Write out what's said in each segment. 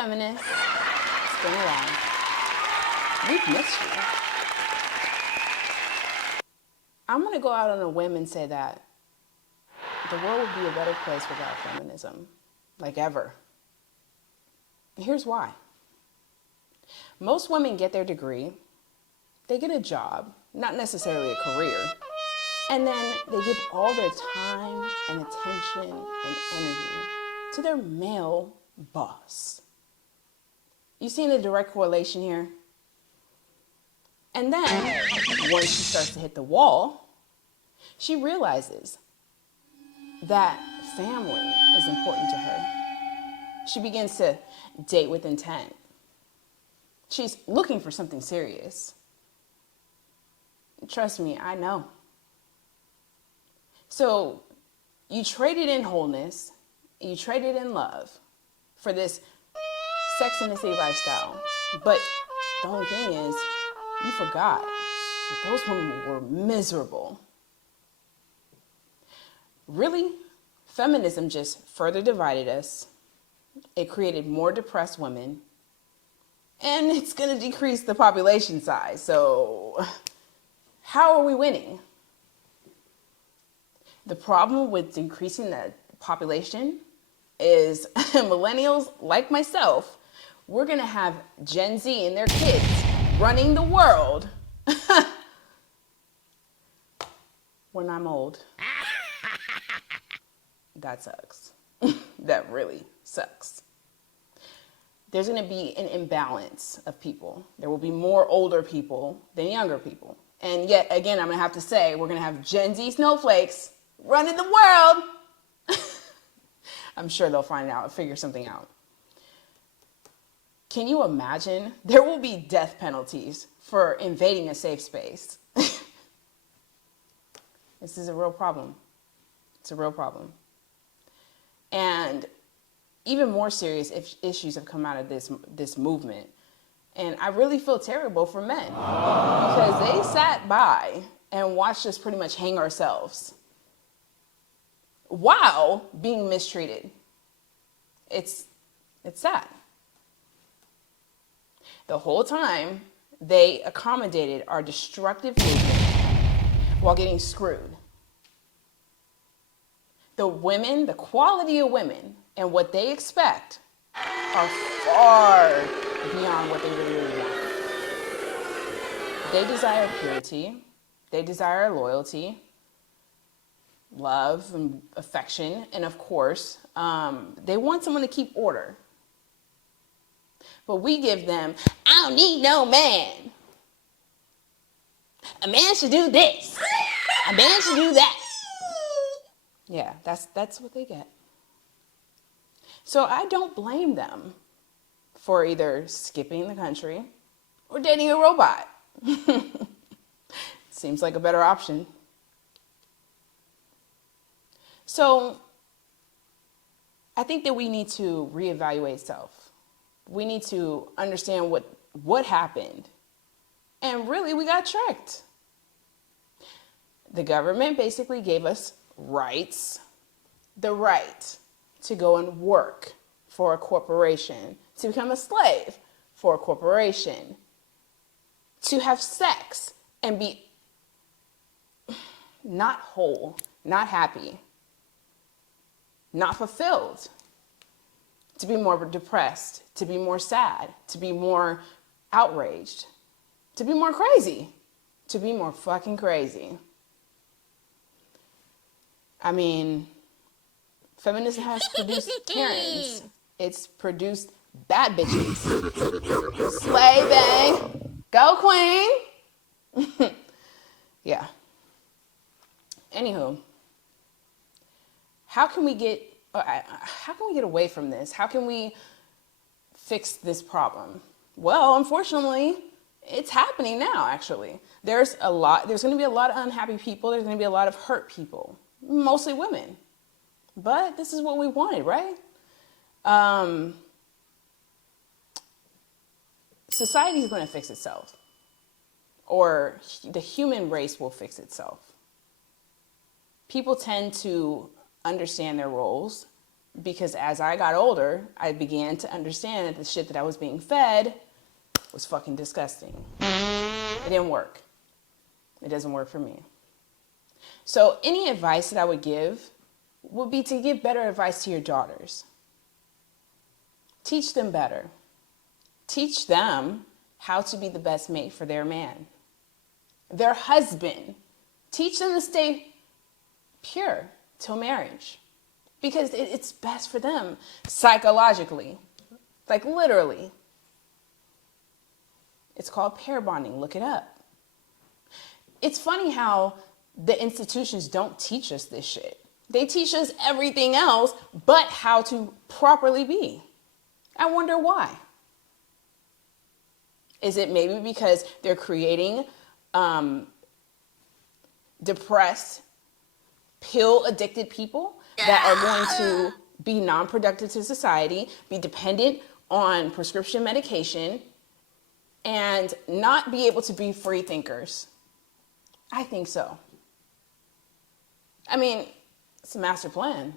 feminists. It's been a while. We've missed you. I'm going to go out on a whim and say that the world would be a better place without feminism, like ever. Here's why. Most women get their degree, they get a job, not necessarily a career, and then they give all their time and attention and energy to their male boss. You seeing a direct correlation here? And then, once she starts to hit the wall, she realizes that family is important to her. She begins to date with intent. She's looking for something serious. Trust me, I know. So you traded in wholeness, you traded in love for this Sex and the City lifestyle. But the only thing is, you forgot that those women were miserable. Really, feminism just further divided us. It created more depressed women, and it's going to decrease the population size. So how are we winning? The problem with decreasing the population is millennials like myself, we're going to have Gen Z and their kids running the world when I'm old. That sucks. That really sucks. There's going to be an imbalance of people. There will be more older people than younger people. And yet again, I'm going to have to say, we're going to have Gen Z snowflakes running the world. I'm sure they'll figure something out. Can you imagine? There will be death penalties for invading a safe space. This is a real problem. It's a real problem. And even more serious issues have come out of this movement. And I really feel terrible for men because they sat by and watched us pretty much hang ourselves while being mistreated. It's sad. The whole time, they accommodated our destructive movement while getting screwed. The women, the quality of women, and what they expect are far beyond what they really want. They desire purity. They desire loyalty, love, and affection, and of course, they want someone to keep order. But we give them, I don't need no man. A man should do this. A man should do that. Yeah, that's what they get. So I don't blame them for either skipping the country or dating a robot. Seems like a better option. So I think that we need to reevaluate self. We need to understand what happened. And really, we got tricked. The government basically gave us rights, the right to go and work for a corporation, to become a slave for a corporation, to have sex and be not whole, not happy, not fulfilled, to be more depressed, to be more sad, to be more outraged, to be more crazy, to be more fucking crazy. I mean, feminism has produced Karens. It's produced bad bitches. Slay bang. Go queen. Yeah. Anywho, how can we get away from this? How can we fix this problem? Well, unfortunately, it's happening now, actually. There's going to be a lot of unhappy people. There's going to be a lot of hurt people, mostly women. But this is what we wanted, right? Society is going to fix itself, or the human race will fix itself. People tend to understand their roles Because as I got older, I began to understand that the shit that I was being fed was fucking disgusting. It didn't work. It doesn't work for me. So any advice that I would give would be to give better advice to your daughters. Teach them better. Teach them how to be the best mate for their man, their husband. Teach them to stay pure till marriage, because it's best for them psychologically, like literally. It's called pair bonding. Look it up. It's funny how the institutions don't teach us this shit. They teach us everything else but how to properly be. I wonder why. Is it maybe because they're creating depressed, pill-addicted people that are going to be non-productive to society, be dependent on prescription medication, and not be able to be free thinkers? I think so. I mean, it's a master plan.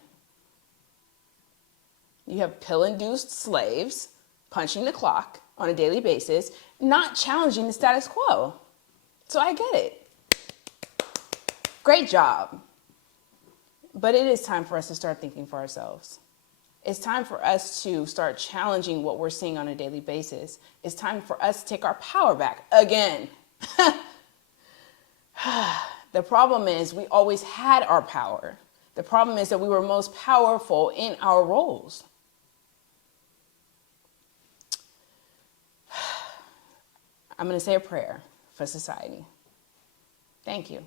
You have pill-induced slaves punching the clock on a daily basis, not challenging the status quo. So I get it. Great job. But it is time for us to start thinking for ourselves. It's time for us to start challenging what we're seeing on a daily basis. It's time for us to take our power back again. The problem is we always had our power. The problem is that we were most powerful in our roles. I'm going to say a prayer for society. Thank you.